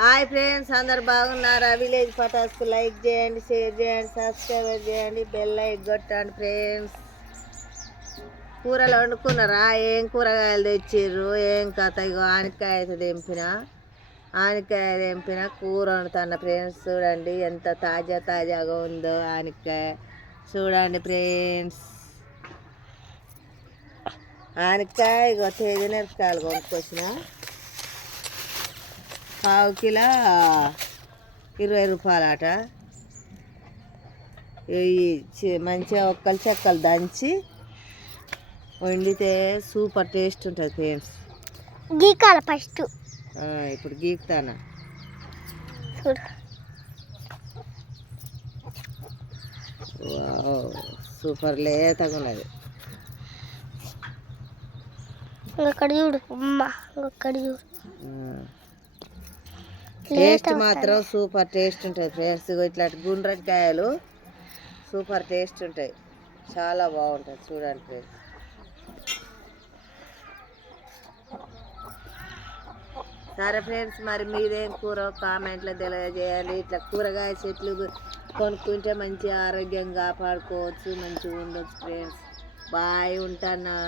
Hi friends, అందరు బాగున్నారా? Village పటాస్కు like చేయండి, షేర్ చేయండి, సబ్స్క్రైబ్ చేయండి, బెల్ ఐకాన్ కొట్టండి ఫ్రెండ్స్. కూరలు వండుకున్నారా? ఏం కూరగాయలు తెచ్చిర్రు, ఏం కథ? ఇగో ఆనకాయ అయితే తెంపిన కూర వండుతున్న ఫ్రెండ్స్. చూడండి ఎంత తాజాగా ఉందో ఆనకాయ. చూడండి ఫ్రెండ్స్, ఆనకాయ ఇగో తేజమిరపకాయలు కొనుక్కొచ్చిన. పావు కిలో 20 రూపాయలట. మంచిగా ఒక్కలు చెక్కలు దంచి వండితే సూపర్ టేస్ట్ ఉంటుంది ఫ్రెండ్స్. గీకాల ఫస్ట్. ఇప్పుడు గీకుతానా. సూపర్ లేతగా ఉన్నది. ఇక్కడ చూడు అమ్మా, ఇక్కడ చూడు. టేస్ట్ మాత్రం సూపర్ టేస్ట్ ఉంటుంది ఫ్రెండ్స్. ఇట్లాంటి గుండ్రకాయలు సూపర్ టేస్ట్ ఉంటాయి, చాలా బాగుంటుంది. చూడండి ఫ్రెండ్స్. సరే ఫ్రెండ్స్, మరి మీదేం కూర కామెంట్లో తెలియజేయాలి. ఇట్లా కూరగాయ చెట్లు కొనుక్కుంటే మంచి ఆరోగ్యంగా కాపాడుకోవచ్చు, మంచిగా ఉండొచ్చు ఫ్రెండ్స్. బాయ్, ఉంటానా.